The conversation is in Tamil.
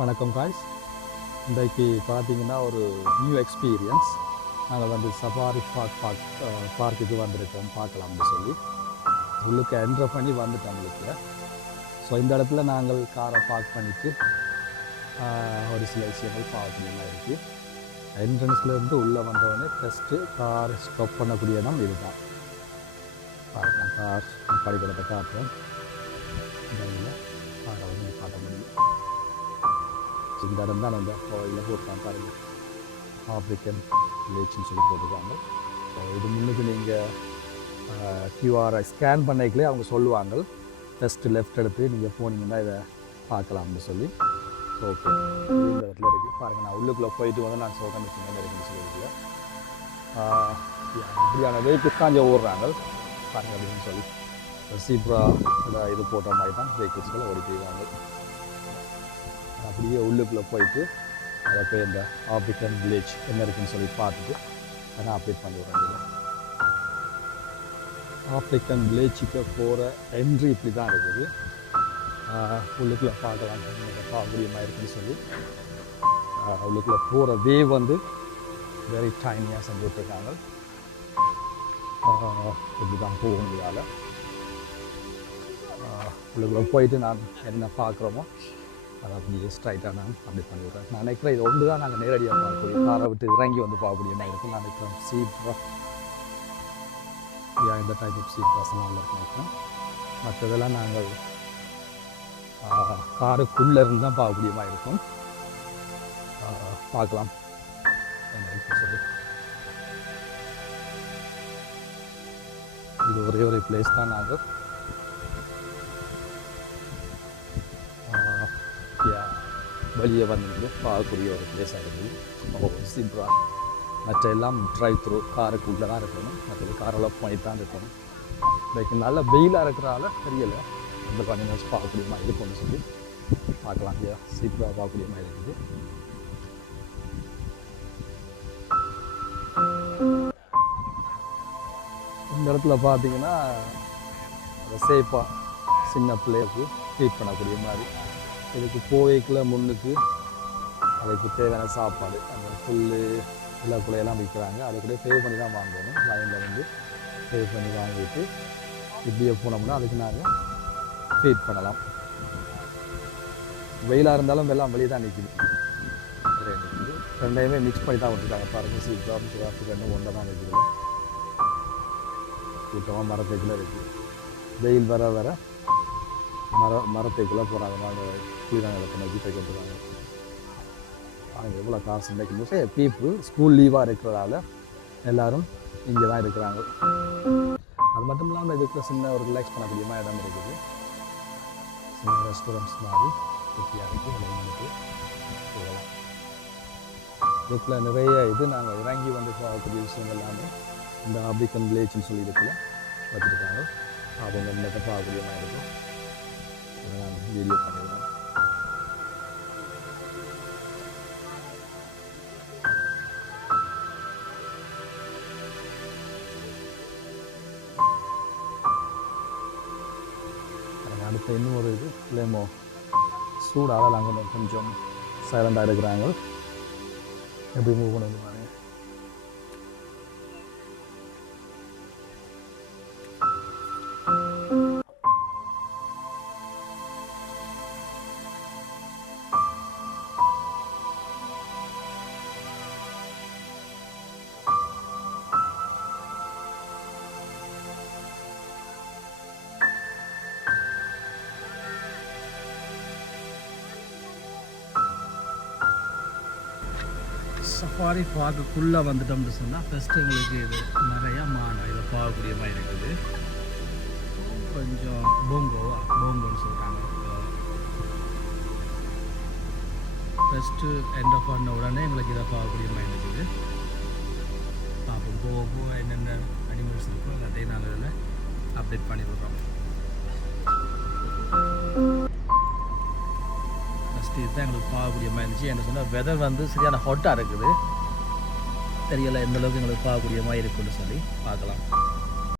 வணக்கம் காய்ஸ். இன்றைக்கு பார்த்தீங்கன்னா ஒரு நியூ எக்ஸ்பீரியன்ஸ். நாங்கள் வந்து சஃபாரி பார்க்குக்கு வந்திருக்கோம் பார்க்கலாம்னு சொல்லி உள்ளுக்கு என்ட்ரு பண்ணி வந்துட்டோம் உங்களுக்கு. ஸோ இந்த இடத்துல நாங்கள் காரை பார்க் பண்ணிவிட்டு ஒரு சில விஷயங்கள் பார்க்கக்கூடியமாக இருக்குது. என்ட்ரன்ஸ்லேருந்து உள்ளே வந்தவொடனே ஃபஸ்ட்டு கார் ஸ்டாப் பண்ணக்கூடிய இடம் இதுதான். பார்க்கலாம், கார் படிக்கிறத காட்டுறோம். இந்த இதில் காரை வந்து காட்ட முடியும். இந்த இடம் தான் அந்த கோயிலில் போட்டுருக்காங்க பாருங்கள், ஆப்ரிக்கன் வில்லேஜ்னு சொல்லி போட்டுருக்காங்க. இது முன்னுக்கு நீங்கள் கியூஆரை ஸ்கேன் பண்ணிக்கலே அவங்க சொல்லுவாங்க, ஃபஸ்ட்டு லெஃப்ட் எடுத்து நீங்கள் போனீங்கன்னா இதை பார்க்கலாம்னு சொல்லி. ஓகே, இந்த இடத்துல இருக்குது பாருங்கள். நான் உள்ளுக்குள்ளே போயிட்டு வந்து நான் சொல்கிறேன் என்ன இருக்குன்னு சொல்லியிருக்கல. இப்படியான வெஹிக்கிள்ஸ் தான் இங்கே ஓடுறாங்க பாருங்கள் அப்படின்னு சொல்லி. சீப்ரா இது போட்ட மாதிரி தான் வெஹிக்கிள்ஸ்களை ஓடி போயிடுவாங்க. அப்படியே உள்ளுக்குள்ளே போயிட்டு அதை போய் இந்த ஆப்ரிக்கன் வில்லேஜ் என்ன இருக்குன்னு சொல்லி பார்த்துட்டு அதை அப்டேட் பண்ணி விடுறாங்க. ஆப்ரிக்கன் வில்லேஜுக்கு போகிற என்ட்ரி இப்படி தான் இருக்குது. உள்ளுக்குள்ளே பார்க்கலாம் பார்க்கக்கூடியமாக இருக்குன்னு சொல்லி. உள்ளுக்குள்ளே போகிற வே வந்து வெரி டைனியாக செஞ்சுட்ருக்காங்க. இப்படி தான் போகணும். இதால் உள்ளுக்குள்ளே போயிட்டு நான் என்ன பார்க்குறோமோ அதை அப்படியே ஸ்ட்ரைட்டாக நான் அப்டேட் பண்ணிவிடுறேன். நான் நினைக்கிறேன் இது ஒன்று தான் நாங்கள் நேரடியாக பார்க்கக்கூடிய, காரை விட்டு இறங்கி வந்து பார்க்கக்கூடிய மாதிரி இருக்கும். நான் நினைக்கிறேன் சீப்ரா இந்த டைப் ஆஃப் சீப்ராஸ் நல்லா நினைக்கிறேன். மற்றதெல்லாம் நாங்கள் காருக்குள்ளே இருந்து தான் பார்க்கக்கூடிய மாதிரி இருக்கும். பார்க்கலாம் என்ன சொல்லி. இது ஒரே ஒரு பிளேஸ் தான். நாங்கள் வெளியே வந்து பார்க்கக்கூடிய ஒரு பிளேஸாக இருக்குது. சீப்ரா மற்ற எல்லாம் ட்ரைவ் த்ரூ காருக்குள்ளே தான் இருக்கணும். மற்றது காரெல்லாம் போய் தான் இருக்கணும். லைக் நல்ல வெயிலாக இருக்கிறால தெரியலை இந்த கண்டினியூஸ் பார்க்கக்கூடிய மாதிரி இருக்கும்னு சொல்லி பார்க்கலாம். சீப்ரா பார்க்கக்கூடிய மாதிரி இருக்குது. இந்த இடத்துல பார்த்தீங்கன்னா அதை சேஃபாக சின்ன பிள்ளைக்கு ட்ரீட் பண்ணக்கூடிய மாதிரி. இதுக்கு போவைக்குள்ள முன்னுக்கு அதுக்கு தேவையான சாப்பாடு அந்த புல் இலக்குலையெல்லாம் விற்கிறாங்க. அதை கூட பே பண்ணி தான் வாங்கணும். லைனில் வந்து பே பண்ணி வாங்கிட்டு இப்படியே போனோம்னா அதுக்கு நாங்கள் ட்ரீட் பண்ணலாம். வெயிலாக இருந்தாலும் எல்லாம் வெளியே தான் நிற்கிது. ரெண்டையுமே மிக்ஸ் பண்ணி தான் விட்டுருக்காங்க பாருங்கள். சீக்கிரம் சுகாத்துக்கு ரெண்டும் ஒன்றை தான் நிற்குது. கூட்டமாக மரத்துக்குள்ளே இருக்குது. வெயில் வர வர மரத்துக்குள்ளே போகிறாங்க. நாங்கள் குளிரான இடத்துல நோக்கி போய் கொண்டுருக்காங்க. அவங்க எவ்வளோ காசு நினைக்கிறது. பீப்புள் ஸ்கூல் லீவாக இருக்கிறதால எல்லோரும் இங்கே தான் இருக்கிறாங்க. அது மட்டும் இல்லாமல் இதுக்குள்ள சின்ன ஒரு ரிலாக்ஸ் பண்ணக்கூடிய மாதிரி இடம் இருக்குது. சின்ன ரெஸ்டாரண்ட்ஸ் மாதிரி குட்டியாக இருக்குது. விளையாட்டு போகலாம். இதுக்குள்ள நிறைய இது நாங்கள் இறங்கி வந்து போகக்கூடிய விஷயங்கள் எல்லாமே இந்த ஆப்ரிக்கன் வில்லேஜ்னு சொல்லி இருக்குல்ல வச்சுருக்காங்க. அவங்க இந்த பார்க்கக்கூடிய மாதிரி இருக்கும். நான் வீடியோ பண்ணிடுறேன். அடுத்த இன்னும் ஒரு இது இல்லைமோ சூடாக நாங்கள் கொஞ்சம் சைலண்டாக இருக்கிறாங்க. எப்படி மூவ் பண்ணணும் பாருங்க. சஃபாரி பார்க்குள்ளே வந்துட்டோம்னு சொன்னால் ஃபஸ்ட்டு எங்களுக்கு இது நிறையா மானம் இதை பார்க்கக்கூடிய மாதிரி இருக்குது. கொஞ்சம் போங்கோன்னு சொல்கிறாங்க. ஃபஸ்ட்டு என்ட்ரு பண்ண உடனே எங்களுக்கு இதை பார்க்கக்கூடிய மாதிரி இருக்குது. பார்ப்போம் போக என்னென்ன அனிமல்ஸ் இருக்கோ எல்லாத்தையும் நாங்கள் இதில் அப்டேட் பண்ணி விடுறோம். இதுதான் எங்களுக்கு பார்க்கக்கூடிய மாதிரி இருந்துச்சு. என்ன சொன்னால் வெதர் வந்து சரியான ஹாட்டாக இருக்குது. தெரியலை எந்தளவுக்கு எங்களுக்கு பார்க்கக்கூடிய மாதிரி இருக்குன்னு சொல்லி பார்க்கலாம்.